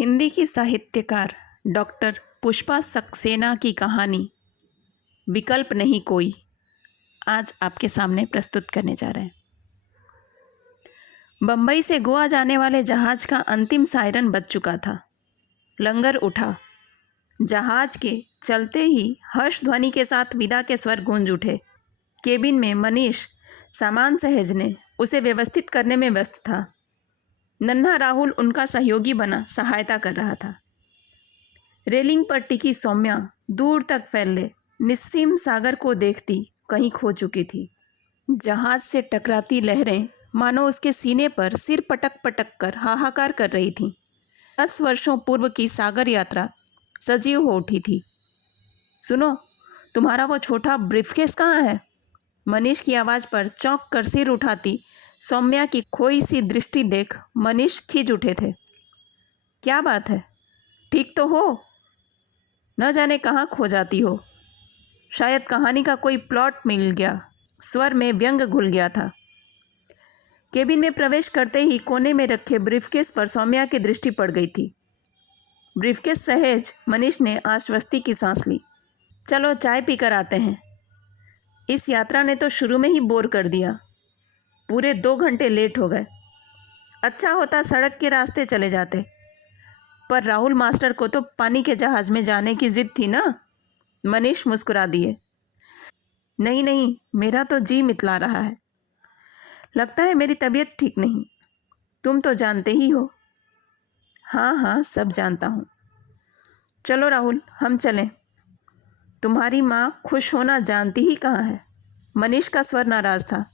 हिंदी की साहित्यकार डॉक्टर पुष्पा सक्सेना की कहानी विकल्प नहीं कोई आज आपके सामने प्रस्तुत करने जा रहे हैं। बम्बई से गोवा जाने वाले जहाज का अंतिम सायरन बज चुका था। लंगर उठा। जहाज के चलते ही हर्ष ध्वनि के साथ विदा के स्वर गूंज उठे। केबिन में मनीष सामान सहेजने, उसे व्यवस्थित करने में व्यस्त था। नन्हा राहुल उनका सहयोगी बना सहायता कर रहा था। रेलिंग पर टिकी सौम्या दूर तक फैले निस्सीम सागर को देखती कहीं खो चुकी थी। जहाज से टकराती लहरें मानो उसके सीने पर सिर पटक पटक कर हाहाकार कर रही थीं। 10 वर्षों पूर्व की सागर यात्रा सजीव हो उठी थी। सुनो, तुम्हारा वो छोटा ब्रीफकेस कहाँ है? मनीष की आवाज़ पर चौंक कर सिर उठाती सौम्या की खोई सी दृष्टि देख मनीष खींच उठे थे। क्या बात है, ठीक तो हो? न जाने कहाँ खो जाती हो। शायद कहानी का कोई प्लॉट मिल गया। स्वर में व्यंग घुल गया था। केबिन में प्रवेश करते ही कोने में रखे ब्रीफकेस पर सौम्या की दृष्टि पड़ गई थी। ब्रीफकेस सहेज मनीष ने आश्वस्ति की सांस ली। चलो चाय पीकर आते हैं। इस यात्रा ने तो शुरू में ही बोर कर दिया। पूरे 2 घंटे लेट हो गए। अच्छा होता सड़क के रास्ते चले जाते, पर राहुल मास्टर को तो पानी के जहाज में जाने की जिद थी ना। मनीष मुस्कुरा दिए। नहीं नहीं, मेरा तो जी मितला रहा है। लगता है मेरी तबीयत ठीक नहीं। तुम तो जानते ही हो। हाँ हाँ, सब जानता हूँ। चलो राहुल, हम चलें। तुम्हारी माँ खुश होना जानती ही कहाँ है। मनीष का स्वर नाराज था।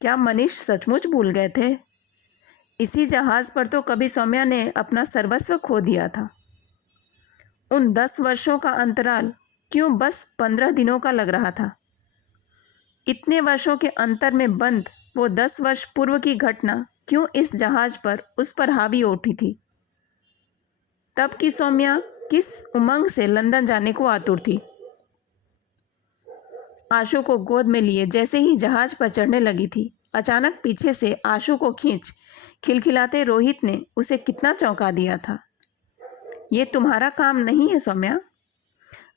क्या मनीष सचमुच भूल गए थे? इसी जहाज़ पर तो कभी सौम्या ने अपना सर्वस्व खो दिया था। उन 10 वर्षों का अंतराल क्यों बस 15 दिनों का लग रहा था? इतने वर्षों के अंतर में बंद वो 10 वर्ष पूर्व की घटना क्यों इस जहाज पर उस पर हावी हो उठी थी? तब की सौम्या किस उमंग से लंदन जाने को आतुर थी। आशु को गोद में लिए जैसे ही जहाज पर चढ़ने लगी थी, अचानक पीछे से आशु को खींच खिलखिलाते रोहित ने उसे कितना चौंका दिया था। ये तुम्हारा काम नहीं है सौम्या।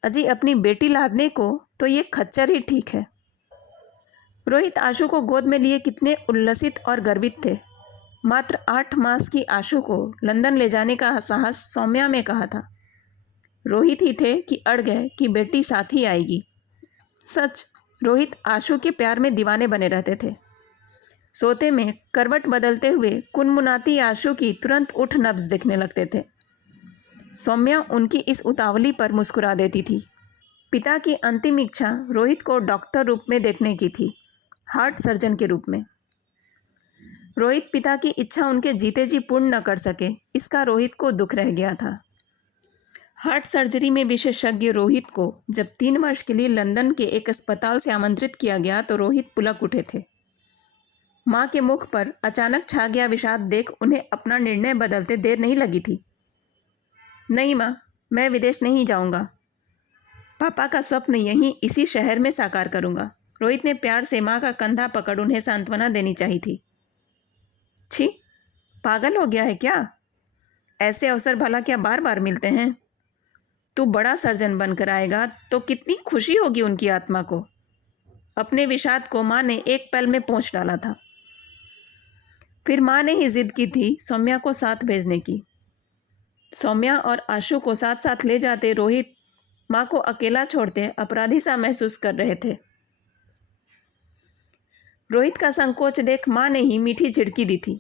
अजी अपनी बेटी लादने को तो ये खच्चर ही ठीक है। रोहित आशु को गोद में लिए कितने उल्लसित और गर्वित थे। मात्र 8 मास की आशु को लंदन ले जाने का साहस सौम्या में कहा था। रोहित ही थे कि अड़ गए कि बेटी साथ ही आएगी। सच, रोहित आशु के प्यार में दीवाने बने रहते थे। सोते में करवट बदलते हुए कुनमुनाती आशु की तुरंत उठ नब्ज दिखने लगते थे। सौम्या उनकी इस उतावली पर मुस्कुरा देती थी। पिता की अंतिम इच्छा रोहित को डॉक्टर रूप में देखने की थी, हार्ट सर्जन के रूप में। रोहित पिता की इच्छा उनके जीते जी पूर्ण न कर सके, इसका रोहित को दुख रह गया था। हार्ट सर्जरी में विशेषज्ञ रोहित को जब 3 वर्ष के लिए लंदन के एक अस्पताल से आमंत्रित किया गया तो रोहित पुलक उठे थे। माँ के मुख पर अचानक छा गया विषाद देख उन्हें अपना निर्णय बदलते देर नहीं लगी थी। नहीं माँ, मैं विदेश नहीं जाऊँगा। पापा का स्वप्न यहीं इसी शहर में साकार करूँगा। रोहित ने प्यार से माँ का कंधा पकड़ उन्हें सांत्वना देनी चाहिए थी। छी, पागल हो गया है क्या? ऐसे अवसर भला क्या बार बार मिलते हैं? तू बड़ा सर्जन बनकर आएगा तो कितनी खुशी होगी उनकी आत्मा को। अपने विषाद को माँ ने एक पल में पोंछ डाला था। फिर माँ ने ही जिद की थी सौम्या को साथ भेजने की। सौम्या और आशु को साथ साथ ले जाते रोहित माँ को अकेला छोड़ते अपराधी सा महसूस कर रहे थे। रोहित का संकोच देख माँ ने ही मीठी झिड़की दी थी।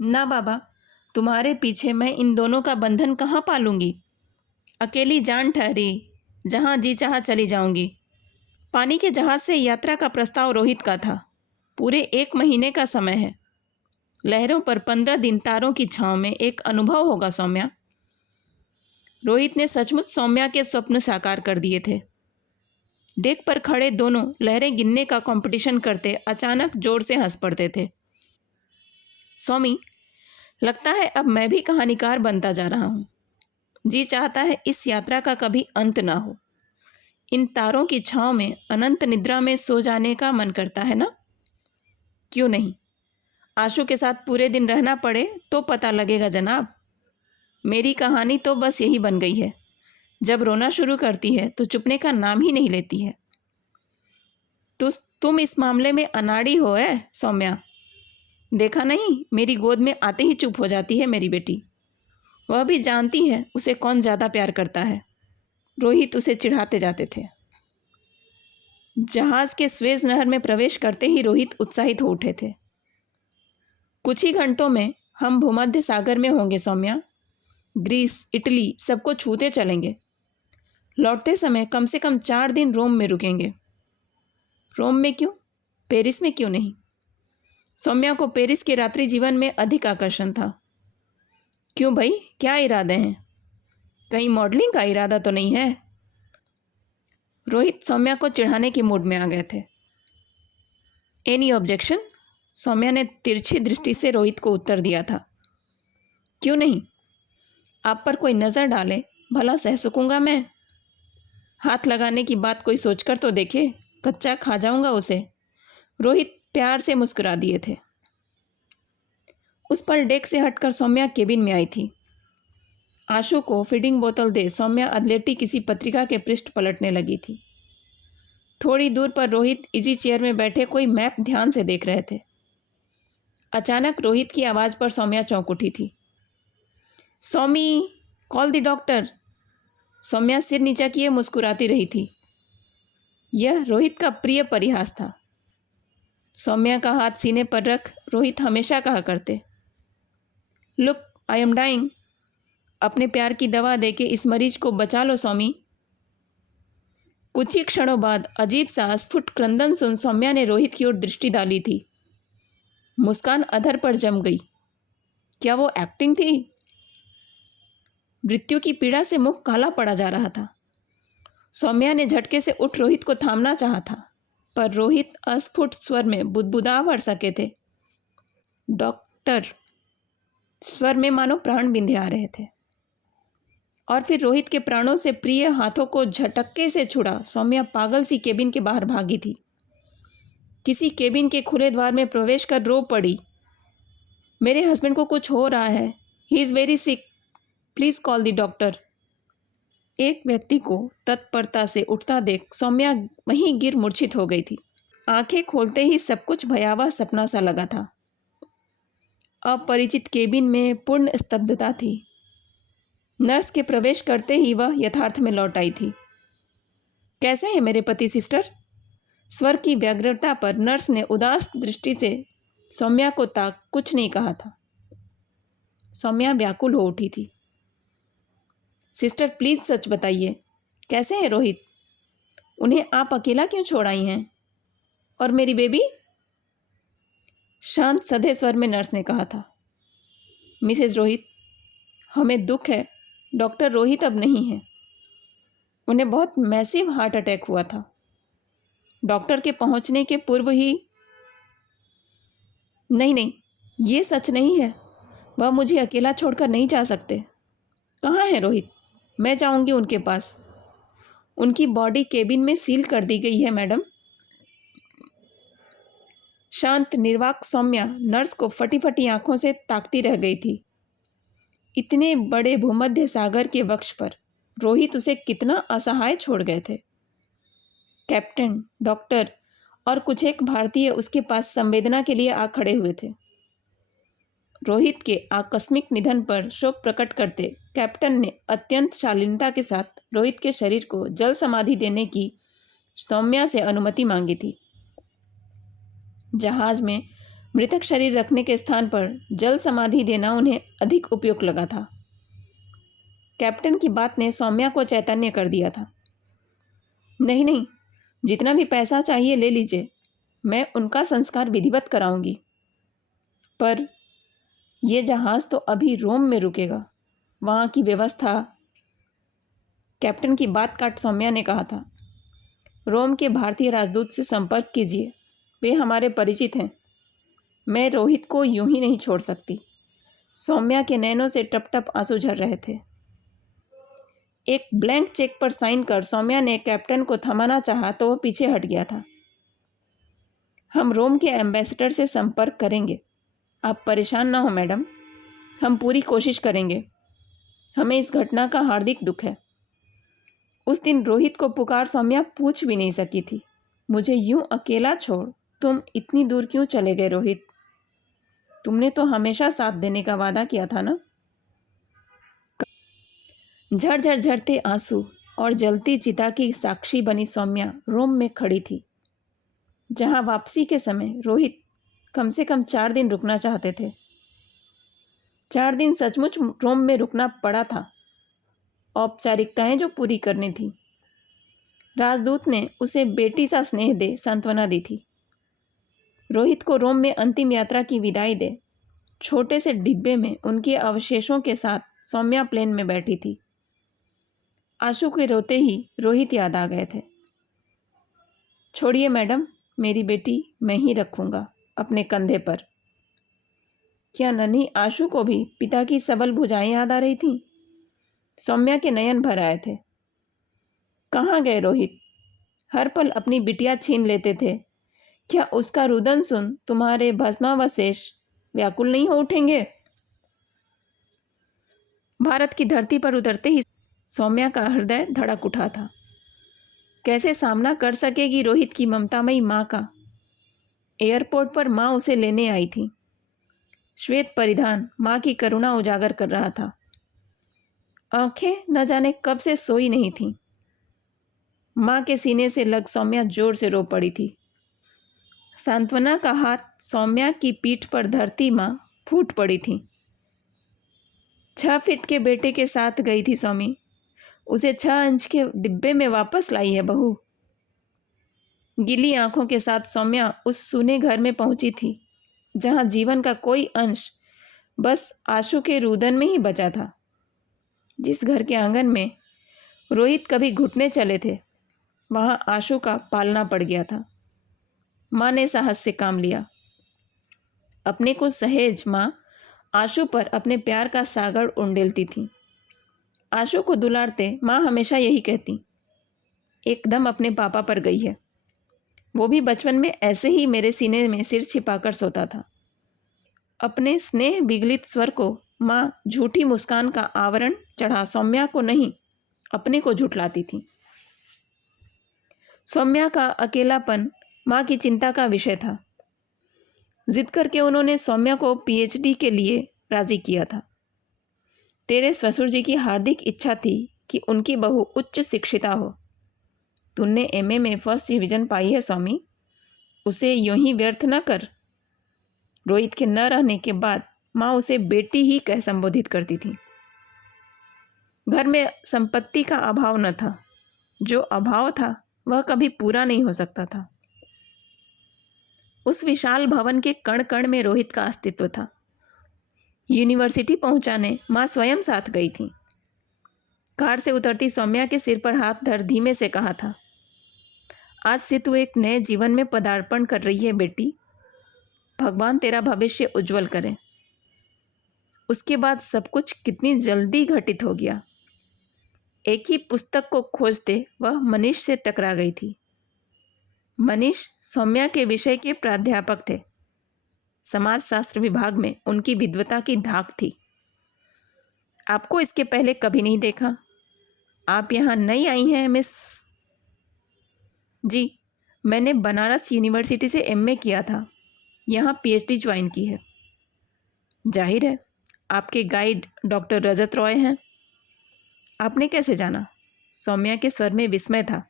ना बाबा, तुम्हारे पीछे मैं इन दोनों का बंधन कहाँ पालूंगी? अकेली जान ठहरी, जहाँ जी चाह चली जाऊंगी। पानी के जहाज से यात्रा का प्रस्ताव रोहित का था। पूरे 1 महीने का समय है। लहरों पर 15 दिन तारों की छांव में एक अनुभव होगा सौम्या। रोहित ने सचमुच सौम्या के स्वप्न साकार कर दिए थे। डेक पर खड़े दोनों लहरें गिनने का कंपटीशन करते अचानक जोर से हंस पड़ते थे। सौमी, लगता है अब मैं भी कहानीकार बनता जा रहा हूँ। जी चाहता है इस यात्रा का कभी अंत ना हो। इन तारों की छांव में अनंत निद्रा में सो जाने का मन करता है ना? क्यों नहीं? आशु के साथ पूरे दिन रहना पड़े तो पता लगेगा जनाब। मेरी कहानी तो बस यही बन गई है। जब रोना शुरू करती है तो चुपने का नाम ही नहीं लेती है। तो तुम इस मामले में अनाड़ी हो सौम्या। देखा नहीं, मेरी गोद में आते ही चुप हो जाती है मेरी बेटी। वह भी जानती है उसे कौन ज़्यादा प्यार करता है। रोहित उसे चिढ़ाते जाते थे। जहाज के स्वेज नहर में प्रवेश करते ही रोहित उत्साहित हो उठे थे। कुछ ही घंटों में हम भूमध्य सागर में होंगे सौम्या। ग्रीस, इटली सबको छूते चलेंगे। लौटते समय कम से कम 4 दिन रोम में रुकेंगे। रोम में क्यों, पेरिस में क्यों नहीं? सौम्या को पेरिस के रात्रि जीवन में अधिक आकर्षण था। क्यों भाई, क्या इरादे हैं? कहीं मॉडलिंग का इरादा तो नहीं है? रोहित सौम्या को चिढ़ाने के मूड में आ गए थे। Any objection? सौम्या ने तिरछी दृष्टि से रोहित को उत्तर दिया था। क्यों नहीं? आप पर कोई नज़र डाले भला सह सकूंगा मैं? हाथ लगाने की बात कोई सोचकर तो देखे, कच्चा खा जाऊंगा उसे। रोहित प्यार से मुस्कुरा दिए थे। उस पल डेक से हटकर सौम्या केबिन में आई थी। आशु को फीडिंग बोतल दे सौम्या अधलेटी किसी पत्रिका के पृष्ठ पलटने लगी थी। थोड़ी दूर पर रोहित इजी चेयर में बैठे कोई मैप ध्यान से देख रहे थे। अचानक रोहित की आवाज़ पर सौम्या चौंक उठी थी। सौमी, कॉल द डॉक्टर। सौम्या सिर नीचा किए मुस्कुराती रही थी। यह रोहित का प्रिय परिहास था। सौम्या का हाथ सीने पर रख रोहित हमेशा कहा करते, लुक, आई एम डाइंग। अपने प्यार की दवा देके इस मरीज को बचा लो सौमी। कुछ ही क्षणों बाद अजीब सा स्फुट क्रंदन सुन सौम्या ने रोहित की ओर दृष्टि डाली थी। मुस्कान अधर पर जम गई। क्या वो एक्टिंग थी? मृत्यु की पीड़ा से मुख काला पड़ा जा रहा था। सौम्या ने झटके से उठ रोहित को थामना चाहा था, पर रोहित अस्फुट स्वर में बुदबुदा भर सके थे। डॉक्टर, स्वर में मानो प्राण बिंधे आ रहे थे। और फिर रोहित के प्राणों से प्रिय हाथों को झटके से छुड़ा सौम्या पागल सी केबिन के बाहर भागी थी। किसी केबिन के खुले द्वार में प्रवेश कर रो पड़ी, मेरे हस्बैंड को कुछ हो रहा है, he is very sick, please call the doctor. एक व्यक्ति को तत्परता से उठता देख सौम्या वहीं गिर मूर्छित हो गई थी। आंखें खोलते ही सब कुछ भयावह सपना सा लगा था। अपरिचित केबिन में पूर्ण स्तब्धता थी। नर्स के प्रवेश करते ही वह यथार्थ में लौट आई थी। कैसे हैं मेरे पति सिस्टर? स्वर की व्यग्रता पर नर्स ने उदास दृष्टि से सौम्या को ताक कुछ नहीं कहा था। सौम्या व्याकुल हो उठी थी। सिस्टर प्लीज़ सच बताइए, कैसे हैं रोहित? उन्हें आप अकेला क्यों छोड़ आई हैं? और मेरी बेबी? शांत सधे स्वर में नर्स ने कहा था। मिसेज रोहित, हमें दुख है, डॉक्टर रोहित अब नहीं है। उन्हें बहुत मैसिव हार्ट अटैक हुआ था। डॉक्टर के पहुंचने के पूर्व ही। नहीं नहीं, ये सच नहीं है। वह मुझे अकेला छोड़कर नहीं जा सकते। कहाँ है रोहित? मैं जाऊंगी उनके पास। उनकी बॉडी केबिन में सील कर दी गई है मैडम। शांत निर्वाक सौम्या नर्स को फटी फटी आंखों से ताकती रह गई थी। इतने बड़े भूमध्य सागर के वक्ष पर रोहित उसे कितना असहाय छोड़ गए थे। कैप्टन, डॉक्टर और कुछ एक भारतीय उसके पास संवेदना के लिए आ खड़े हुए थे। रोहित के आकस्मिक निधन पर शोक प्रकट करते कैप्टन ने अत्यंत शालीनता के साथ रोहित के शरीर को जल समाधि देने की सौम्या से अनुमति मांगी थी। जहाज में मृतक शरीर रखने के स्थान पर जल समाधि देना उन्हें अधिक उपयुक्त लगा था। कैप्टन की बात ने सौम्या को चैतन्य कर दिया था। नहीं नहीं, जितना भी पैसा चाहिए ले लीजिए, मैं उनका संस्कार विधिवत कराऊंगी। पर यह जहाज तो अभी रोम में रुकेगा, वहाँ की व्यवस्था। कैप्टन की बात काट सौम्या ने कहा था, रोम के भारतीय राजदूत से संपर्क कीजिए, वे हमारे परिचित हैं। मैं रोहित को यूं ही नहीं छोड़ सकती। सौम्या के नैनों से टप टप आंसू झर रहे थे। एक ब्लैंक चेक पर साइन कर सौम्या ने कैप्टन को थमाना चाहा तो वह पीछे हट गया था। हम रोम के एम्बेसडर से संपर्क करेंगे, आप परेशान ना हो मैडम, हम पूरी कोशिश करेंगे। हमें इस घटना का हार्दिक दुख है। उस दिन रोहित को पुकार सौम्या पूछ भी नहीं सकी थी। मुझे यूं अकेला छोड़ तुम इतनी दूर क्यों चले गए रोहित? तुमने तो हमेशा साथ देने का वादा किया था ना। झरझर झरते आंसू और जलती चिता की साक्षी बनी सौम्या रोम में खड़ी थी, जहां वापसी के समय रोहित कम से कम 4 दिन रुकना चाहते थे। 4 दिन सचमुच रोम में रुकना पड़ा था। औपचारिकताएं जो पूरी करनी थी। राजदूत ने उसे बेटी सा स्नेह दे सांत्वना दी थी। रोहित को रोम में अंतिम यात्रा की विदाई दे छोटे से डिब्बे में उनके अवशेषों के साथ सौम्या प्लेन में बैठी थी। आशु के रोते ही रोहित याद आ गए थे। छोड़िए मैडम, मेरी बेटी मैं ही रखूंगा अपने कंधे पर। क्या नन्ही आशु को भी पिता की सबल भुजाएं याद आ रही थीं? सौम्या के नयन भर आए थे। कहाँ गए रोहित? हर पल अपनी बिटिया छीन लेते थे। क्या उसका रुदन सुन तुम्हारे भस्मावशेष व्याकुल नहीं हो उठेंगे? भारत की धरती पर उतरते ही सौम्या का हृदय धड़क उठा था। कैसे सामना कर सकेगी रोहित की ममतामयी माँ का? एयरपोर्ट पर माँ उसे लेने आई थी। श्वेत परिधान माँ की करुणा उजागर कर रहा था। आंखें न जाने कब से सोई नहीं थीं। माँ के सीने से लग सौम्या जोर से रो पड़ी थी। सांत्वना का हाथ सौम्या की पीठ पर धरती माँ फूट पड़ी थी। 6 फीट के बेटे के साथ गई थी सौमी। उसे 6 इंच के डिब्बे में वापस लाई है बहू। गीली आंखों के साथ सौम्या उस सूने घर में पहुंची थी, जहां जीवन का कोई अंश बस आशु के रुदन में ही बचा था। जिस घर के आंगन में रोहित कभी घुटने चले थे, वहां आशु का पालना पड़ गया था। माँ ने साहस से काम लिया। अपने को सहेज माँ आशु पर अपने प्यार का सागर उंडेलती थी। आशु को दुलारते माँ हमेशा यही कहती, एकदम अपने पापा पर गई है। वो भी बचपन में ऐसे ही मेरे सीने में सिर छिपाकर सोता था। अपने स्नेह विगलित स्वर को माँ झूठी मुस्कान का आवरण चढ़ा सौम्या को नहीं, अपने को झुठलाती थी। सौम्या का अकेलापन माँ की चिंता का विषय था। जिद करके उन्होंने सौम्या को पीएचडी के लिए राजी किया था। तेरे ससुर जी की हार्दिक इच्छा थी कि उनकी बहू उच्च शिक्षिता हो। तूने एमए में फर्स्ट डिवीजन पाई है सौमी, उसे यूं ही व्यर्थ न कर। रोहित के न रहने के बाद माँ उसे बेटी ही कह संबोधित करती थी। घर में संपत्ति का अभाव न था। जो अभाव था वह कभी पूरा नहीं हो सकता था। उस विशाल भवन के कण कण में रोहित का अस्तित्व था। यूनिवर्सिटी पहुंचाने माँ स्वयं साथ गई थी। कार से उतरती सौम्या के सिर पर हाथ धर धीमे से कहा था, आज से तू एक नए जीवन में पदार्पण कर रही है बेटी। भगवान तेरा भविष्य उज्जवल करे। उसके बाद सब कुछ कितनी जल्दी घटित हो गया। एक ही पुस्तक को खोजते वह मनीष से टकरा गई थी। मनीष सौम्या के विषय के प्राध्यापक थे। समाजशास्त्र विभाग में उनकी विद्वता की धाक थी। आपको इसके पहले कभी नहीं देखा। आप यहाँ नई आई हैं मिस? जी, मैंने बनारस यूनिवर्सिटी से एमए किया था, यहाँ पीएचडी ज्वाइन की है। जाहिर है आपके गाइड डॉक्टर रजत रॉय हैं। आपने कैसे जाना? सौम्या के स्वर में विस्मय था।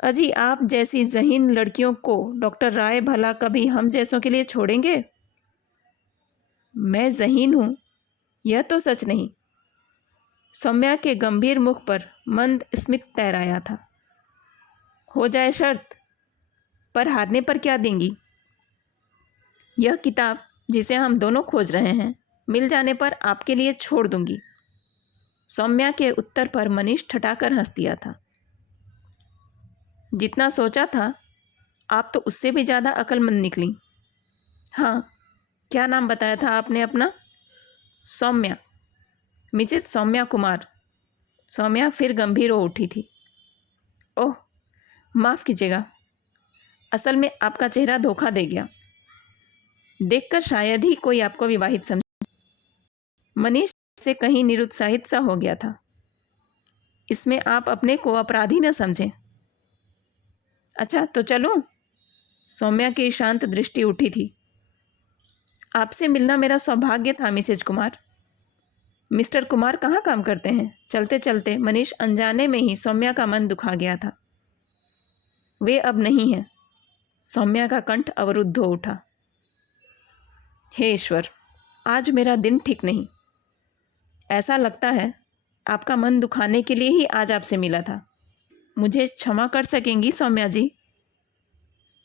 अजी, आप जैसी ज़हीन लड़कियों को डॉक्टर राय भला कभी हम जैसों के लिए छोड़ेंगे? मैं ज़हीन हूँ यह तो सच नहीं। सौम्या के गंभीर मुख पर मंद स्मित तैराया था। हो जाए शर्त, पर हारने पर क्या देंगी? यह किताब जिसे हम दोनों खोज रहे हैं, मिल जाने पर आपके लिए छोड़ दूंगी। सौम्या के उत्तर पर मनीष ठठाकर हंस दिया था। जितना सोचा था आप तो उससे भी ज़्यादा अक्लमंद निकली। हाँ, क्या नाम बताया था आपने अपना? सौम्या, मिसेस सौम्या कुमार। सौम्या फिर गंभीर हो उठी थी। ओह, माफ़ कीजिएगा, असल में आपका चेहरा धोखा दे गया। देखकर शायद ही कोई आपको विवाहित समझे। मनीष से कहीं निरुत्साहित सा हो गया था। इसमें आप अपने को अपराधी न समझें। अच्छा तो चलूं? सौम्या की शांत दृष्टि उठी थी। आपसे मिलना मेरा सौभाग्य था मिसेज कुमार। मिस्टर कुमार कहाँ काम करते हैं? चलते चलते मनीष अनजाने में ही सौम्या का मन दुखा गया था। वे अब नहीं हैं। सौम्या का कंठ अवरुद्ध हो उठा। हे ईश्वर, आज मेरा दिन ठीक नहीं। ऐसा लगता है आपका मन दुखाने के लिए ही आज आपसे मिला था। मुझे क्षमा कर सकेंगी सौम्या जी?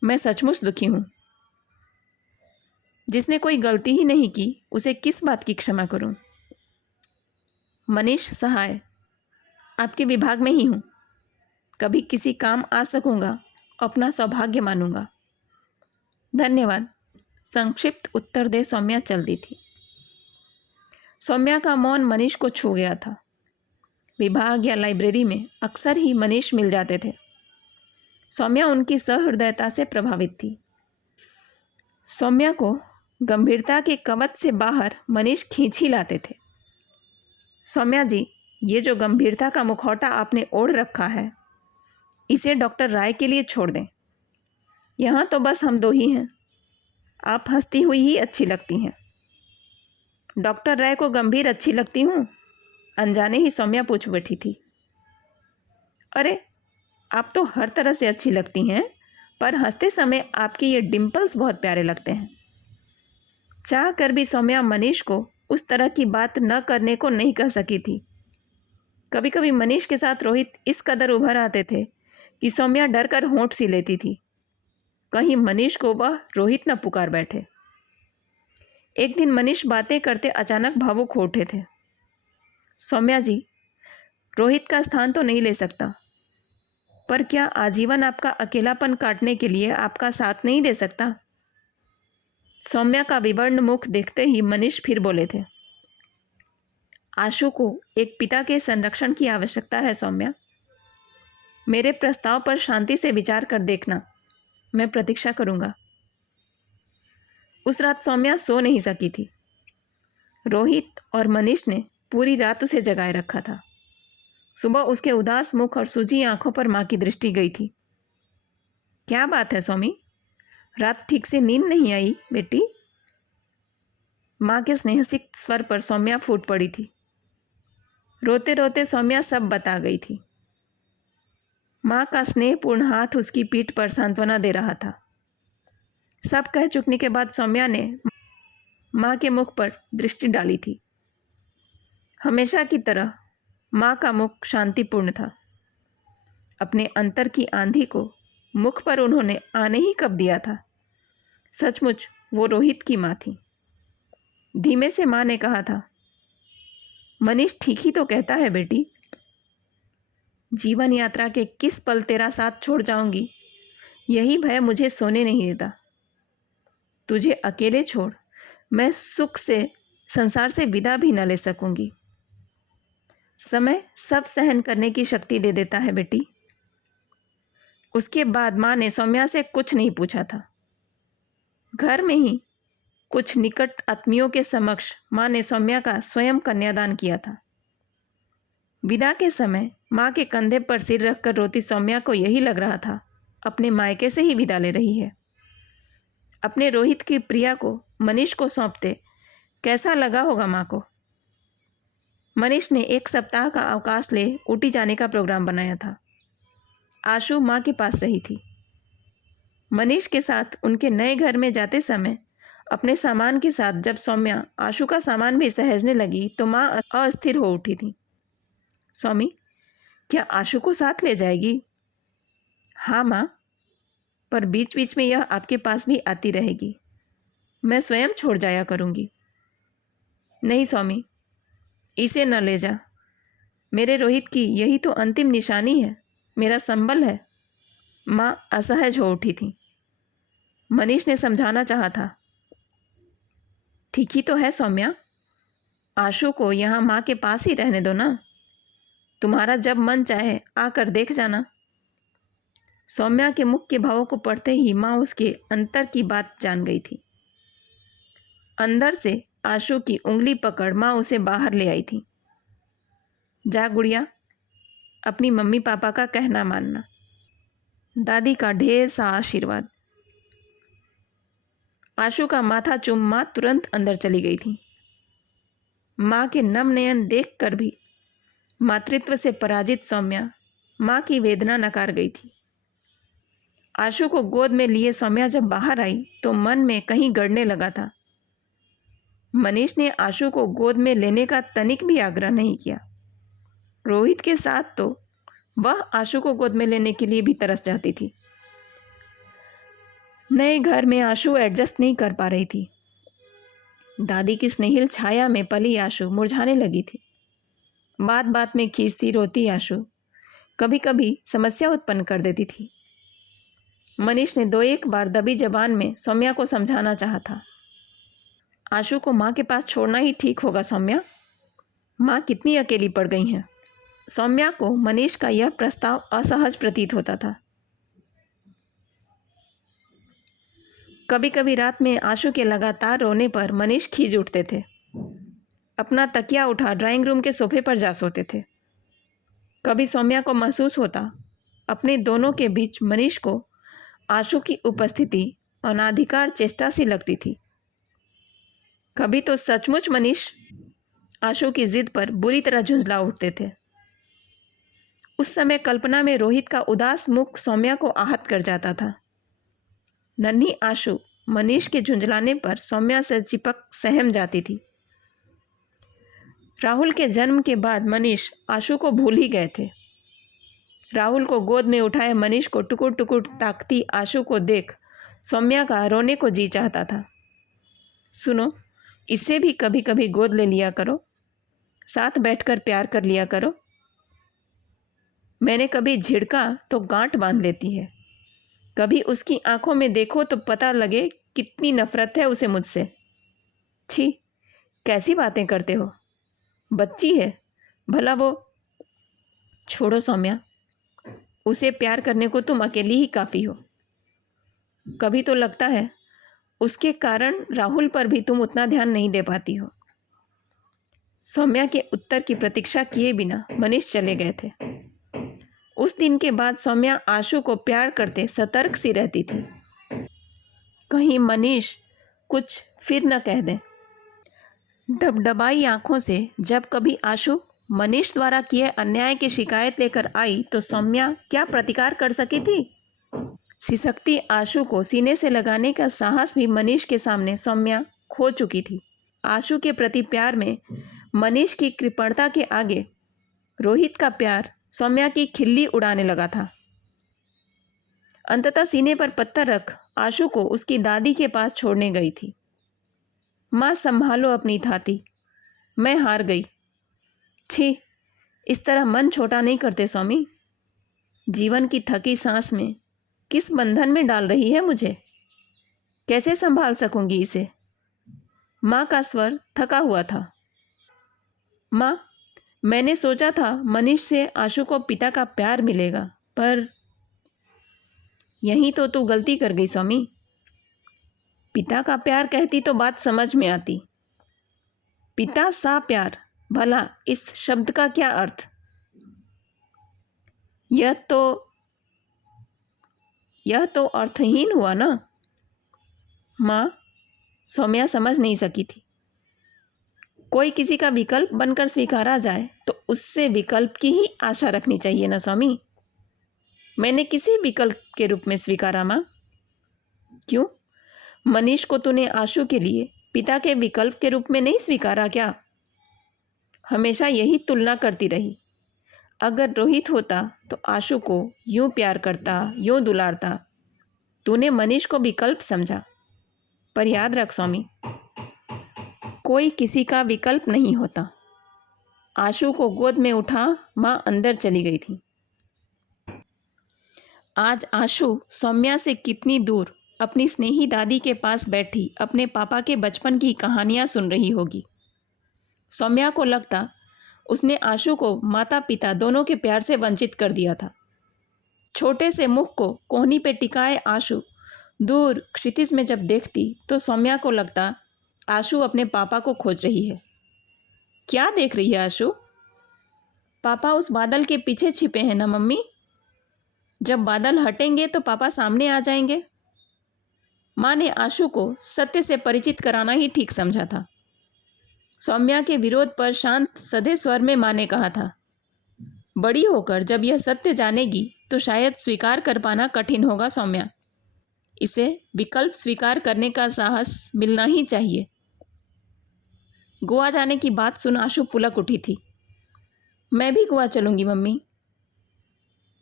मैं सचमुच दुखी हूँ। जिसने कोई गलती ही नहीं की उसे किस बात की क्षमा करूँ? मनीष सहाय, आपके विभाग में ही हूँ। कभी किसी काम आ सकूँगा, अपना सौभाग्य मानूंगा। धन्यवाद। संक्षिप्त उत्तर दे सौम्या चल दी थी। सौम्या का मौन मनीष को छू गया था। विभाग या लाइब्रेरी में अक्सर ही मनीष मिल जाते थे। सौम्या उनकी सहृदयता से प्रभावित थी। सौम्या को गंभीरता के कवच से बाहर मनीष खींच ही लाते थे। सौम्या जी, ये जो गंभीरता का मुखौटा आपने ओढ़ रखा है, इसे डॉक्टर राय के लिए छोड़ दें। यहाँ तो बस हम दो ही हैं। आप हंसती हुई ही अच्छी लगती हैं। डॉक्टर राय को गंभीर अच्छी लगती हूँ? अनजाने ही सौम्या पूछ बैठी थी। अरे, आप तो हर तरह से अच्छी लगती हैं, पर हंसते समय आपके ये डिम्पल्स बहुत प्यारे लगते हैं। चाह कर भी सौम्या मनीष को उस तरह की बात न करने को नहीं कह सकी थी। कभी कभी मनीष के साथ रोहित इस कदर उभर आते थे कि सौम्या डर कर होंठ सी लेती थी, कहीं मनीष को वह रोहित न पुकार बैठे। एक दिन मनीष बातें करते अचानक भावुक हो उठे थे। सौम्या जी, रोहित का स्थान तो नहीं ले सकता, पर क्या आजीवन आपका अकेलापन काटने के लिए आपका साथ नहीं दे सकता? सौम्या का विवर्ण मुख देखते ही मनीष फिर बोले थे। आशु को एक पिता के संरक्षण की आवश्यकता है सौम्या। मेरे प्रस्ताव पर शांति से विचार कर देखना। मैं प्रतीक्षा करूंगा। उस रात सौम्या सो नहीं सकी थी। रोहित और मनीष ने पूरी रात उसे जगाए रखा था। सुबह उसके उदास मुख और सूजी आंखों पर मां की दृष्टि गई थी। क्या बात है सौमी? रात ठीक से नींद नहीं आई बेटी? मां के स्नेहसिक्त स्वर पर सौम्या फूट पड़ी थी। रोते रोते सौम्या सब बता गई थी। मां का स्नेहपूर्ण हाथ उसकी पीठ पर सांत्वना दे रहा था। सब कह चुकने के बाद सौम्या ने मां के मुख पर दृष्टि डाली थी। हमेशा की तरह मां का मुख शांतिपूर्ण था। अपने अंतर की आंधी को मुख पर उन्होंने आने ही कब दिया था। सचमुच वो रोहित की मां थी। धीमे से मां ने कहा था, मनीष ठीक ही तो कहता है बेटी। जीवन यात्रा के किस पल तेरा साथ छोड़ जाऊंगी, यही भय मुझे सोने नहीं देता। तुझे अकेले छोड़ मैं सुख से संसार से विदा भी न ले सकूंगी। समय सब सहन करने की शक्ति दे देता है बेटी। उसके बाद मां ने सौम्या से कुछ नहीं पूछा था। घर में ही कुछ निकट आत्मियों के समक्ष मां ने सौम्या का स्वयं कन्यादान किया था। विदा के समय मां के कंधे पर सिर रखकर रोती सौम्या को यही लग रहा था अपने मायके से ही विदा ले रही है। अपने रोहित की प्रिया को मनीष को सौंपते कैसा लगा होगा मां को। मनीष ने 1 सप्ताह का अवकाश ले ऊटी जाने का प्रोग्राम बनाया था। आशु मां के पास रही थी। मनीष के साथ उनके नए घर में जाते समय अपने सामान के साथ जब सौम्या आशु का सामान भी सहेजने लगी तो मां अस्थिर हो उठी थी। स्वामी, क्या आशु को साथ ले जाएगी? हाँ मां, पर बीच बीच में यह आपके पास भी आती रहेगी। मैं स्वयं छोड़ जाया करूंगी। नहीं स्वामी, इसे न ले जा। मेरे रोहित की यही तो अंतिम निशानी है, मेरा संबल है। मां असहज हो उठी थी। मनीष ने समझाना चाहा था। ठीक ही तो है सौम्या, आशु को यहाँ मां के पास ही रहने दो ना। तुम्हारा जब मन चाहे आकर देख जाना। सौम्या के मुख के भावों को पढ़ते ही मां उसके अंतर की बात जान गई थी। अंदर से आशु की उंगली पकड़ माँ उसे बाहर ले आई थी। जा गुड़िया, अपनी मम्मी पापा का कहना मानना। दादी का ढेर सा आशीर्वाद। आशु का माथा चूम माँ तुरंत अंदर चली गई थी। माँ के नम नयन देख कर भी मातृत्व से पराजित सौम्या माँ की वेदना नकार गई थी। आशु को गोद में लिए सौम्या जब बाहर आई तो मन में कहीं गड़ने लगा था। मनीष ने आशु को गोद में लेने का तनिक भी आग्रह नहीं किया। रोहित के साथ तो वह आशु को गोद में लेने के लिए भी तरस जाती थी। नए घर में आशु एडजस्ट नहीं कर पा रही थी। दादी की स्नेहिल छाया में पली आशु मुरझाने लगी थी। बात बात में खींचती रोती आशु कभी कभी समस्या उत्पन्न कर देती थी। मनीष ने दो एक बार दबी जबान में सौम्या को समझाना चाहा था। आशु को माँ के पास छोड़ना ही ठीक होगा सौम्या, माँ कितनी अकेली पड़ गई हैं। सौम्या को मनीष का यह प्रस्ताव असहज प्रतीत होता था। कभी कभी रात में आशु के लगातार रोने पर मनीष खींच उठते थे। अपना तकिया उठा ड्राइंग रूम के सोफे पर जा सोते थे। कभी सौम्या को महसूस होता अपने दोनों के बीच मनीष को आशु की उपस्थिति अनाधिकार चेष्टा सी लगती थी। कभी तो सचमुच मनीष आशु की जिद पर बुरी तरह झुंझला उठते थे। उस समय कल्पना में रोहित का उदास मुख सौम्या को आहत कर जाता था। नन्ही आशु मनीष के झुंझलाने पर सौम्या से चिपक सहम जाती थी। राहुल के जन्म के बाद मनीष आशु को भूल ही गए थे। राहुल को गोद में उठाए मनीष को टुकुर टुकुर ताकती आशु को देख सौम्या का रोने को जी चाहता था। सुनो, इसे भी कभी कभी गोद ले लिया करो, साथ बैठकर प्यार कर लिया करो। मैंने कभी झिड़का तो गांठ बांध लेती है। कभी उसकी आंखों में देखो तो पता लगे कितनी नफरत है उसे मुझसे। छी, कैसी बातें करते हो, बच्ची है भला वो। छोड़ो सौम्या, उसे प्यार करने को तुम अकेली ही काफ़ी हो। कभी तो लगता है उसके कारण राहुल पर भी तुम उतना ध्यान नहीं दे पाती हो। सौम्या के उत्तर की प्रतीक्षा किए बिना मनीष चले गए थे। उस दिन के बाद सौम्या आशु को प्यार करते सतर्क सी रहती थी। कहीं मनीष कुछ फिर न कह दें। डबडबाई आंखों से जब कभी आशु मनीष द्वारा किए अन्याय की शिकायत लेकर आई तो सौम्या क्या प्रतिकार कर सकी थी। सिसकती आशु को सीने से लगाने का साहस भी मनीष के सामने सौम्या खो चुकी थी। आशु के प्रति प्यार में मनीष की कृपणता के आगे रोहित का प्यार सौम्या की खिल्ली उड़ाने लगा था। अंततः सीने पर पत्थर रख आशु को उसकी दादी के पास छोड़ने गई थी। माँ संभालो अपनी थाती, मैं हार गई। छी, इस तरह मन छोटा नहीं करते स्वामी। जीवन की थकी सांस में किस बंधन में डाल रही है मुझे, कैसे संभाल सकूंगी इसे। माँ का स्वर थका हुआ था। माँ, मैंने सोचा था मनीष से आशु को पिता का प्यार मिलेगा, पर यहीं तो तू गलती कर गई स्वामी। पिता का प्यार कहती तो बात समझ में आती। पिता सा प्यार, भला इस शब्द का क्या अर्थ। यह तो अर्थहीन हुआ ना। माँ, सौम्या समझ नहीं सकी थी। कोई किसी का विकल्प बनकर स्वीकारा जाए तो उससे विकल्प की ही आशा रखनी चाहिए ना स्वामी। मैंने किसी विकल्प के रूप में स्वीकारा माँ। क्यों, मनीष को तूने आशु के लिए पिता के विकल्प के रूप में नहीं स्वीकारा क्या। हमेशा यही तुलना करती रही। अगर रोहित होता तो आशु को यूं प्यार करता, यूं दुलारता। तूने मनीष को विकल्प समझा, पर याद रख स्वामी, कोई किसी का विकल्प नहीं होता। आशु को गोद में उठा माँ अंदर चली गई थी। आज आशु सौम्या से कितनी दूर अपनी स्नेही दादी के पास बैठी अपने पापा के बचपन की कहानियाँ सुन रही होगी। सौम्या को लगता उसने आशु को माता पिता दोनों के प्यार से वंचित कर दिया था। छोटे से मुख को कोहनी पे टिकाए आशु दूर क्षितिज में जब देखती तो सौम्या को लगता आशु अपने पापा को खोज रही है। क्या देख रही है आशु? पापा उस बादल के पीछे छिपे हैं ना मम्मी। जब बादल हटेंगे तो पापा सामने आ जाएंगे। माँ ने आशु को सत्य से परिचित कराना ही ठीक समझा था। सौम्या के विरोध पर शांत सधे स्वर में माँ ने कहा था, बड़ी होकर जब यह सत्य जानेगी तो शायद स्वीकार कर पाना कठिन होगा सौम्या। इसे विकल्प स्वीकार करने का साहस मिलना ही चाहिए। गोवा जाने की बात सुन आशु पुलक उठी थी। मैं भी गोवा चलूंगी मम्मी।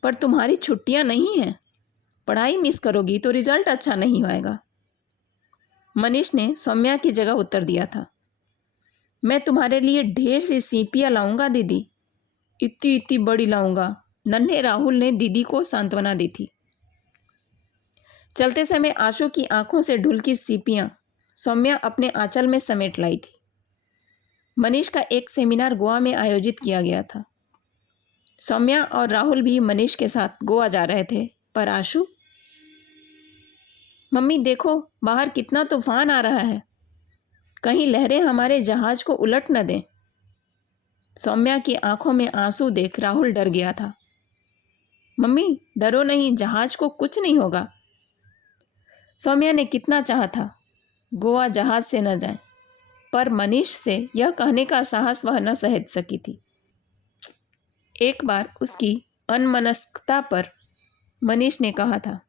पर तुम्हारी छुट्टियां नहीं हैं। पढ़ाई मिस करोगी तो रिजल्ट अच्छा नहीं होएगा। मनीष ने सौम्या की जगह उत्तर दिया था। मैं तुम्हारे लिए ढेर सी सीपियाँ लाऊंगा दीदी, इतनी इतनी बड़ी लाऊंगा, नन्हे राहुल ने दीदी को सांत्वना दी थी। चलते समय आशु की आंखों से ढुलकी सीपियाँ सौम्या अपने आंचल में समेट लाई थी। मनीष का एक सेमिनार गोवा में आयोजित किया गया था। सौम्या और राहुल भी मनीष के साथ गोवा जा रहे थे, पर आशु? मम्मी देखो, बाहर कितना तूफान आ रहा है, कहीं लहरें हमारे जहाज को उलट न दें। सौम्या की आंखों में आंसू देख राहुल डर गया था। मम्मी डरो नहीं, जहाज को कुछ नहीं होगा। सौम्या ने कितना चाहा था गोवा जहाज से न जाए, पर मनीष से यह कहने का साहस वह न सह सकी थी। एक बार उसकी अनमनस्कता पर मनीष ने कहा था,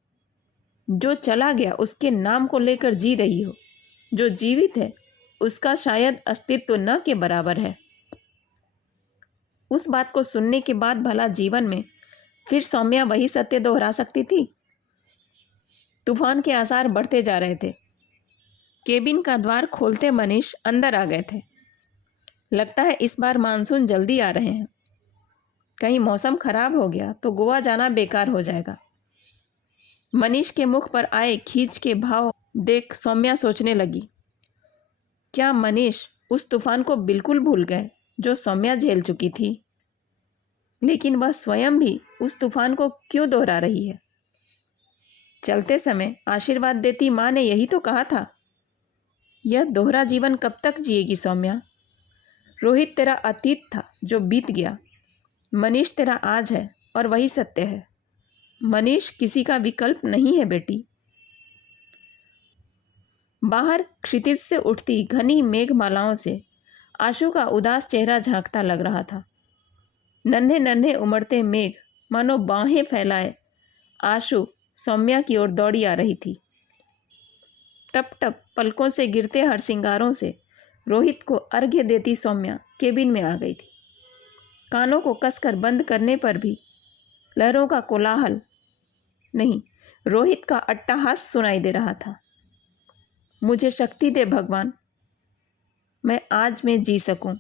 जो चला गया उसके नाम को लेकर जी रही हो, जो जीवित है उसका शायद अस्तित्व न के बराबर है। उस बात को सुनने के बाद भला जीवन में फिर सौम्या वही सत्य दोहरा सकती थी? तूफान के आसार बढ़ते जा रहे थे। केबिन का द्वार खोलते मनीष अंदर आ गए थे। लगता है इस बार मानसून जल्दी आ रहे हैं। कहीं मौसम खराब हो गया तो गोवा जाना बेकार हो जाएगा। मनीष के मुख पर आए खींच के भाव देख सौम्या सोचने लगी, क्या मनीष उस तूफान को बिल्कुल भूल गए जो सौम्या झेल चुकी थी? लेकिन वह स्वयं भी उस तूफान को क्यों दोहरा रही है? चलते समय आशीर्वाद देती माँ ने यही तो कहा था, यह दोहरा जीवन कब तक जिएगी सौम्या? रोहित तेरा अतीत था जो बीत गया, मनीष तेरा आज है और वही सत्य है। मनीष किसी का विकल्प नहीं है बेटी। बाहर क्षितिज से उठती घनी मेघमालाओं से आशु का उदास चेहरा झांकता लग रहा था। नन्हे नन्हे उमड़ते मेघ मानो बाहें फैलाए आशु सौम्या की ओर दौड़ी आ रही थी। टप टप पलकों से गिरते हरसिंगारों से रोहित को अर्घ्य देती सौम्या केबिन में आ गई थी। कानों को कसकर बंद करने पर भी लहरों का कोलाहल नहीं, रोहित का अट्टहास सुनाई दे रहा था। मुझे शक्ति दे भगवान, मैं आज में जी सकूं।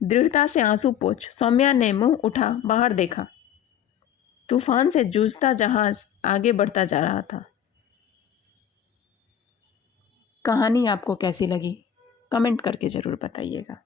दृढ़ता से आंसू पोंछ सौम्या ने मुंह उठा बाहर देखा। तूफान से जूझता जहाज आगे बढ़ता जा रहा था। कहानी आपको कैसी लगी कमेंट करके ज़रूर बताइएगा।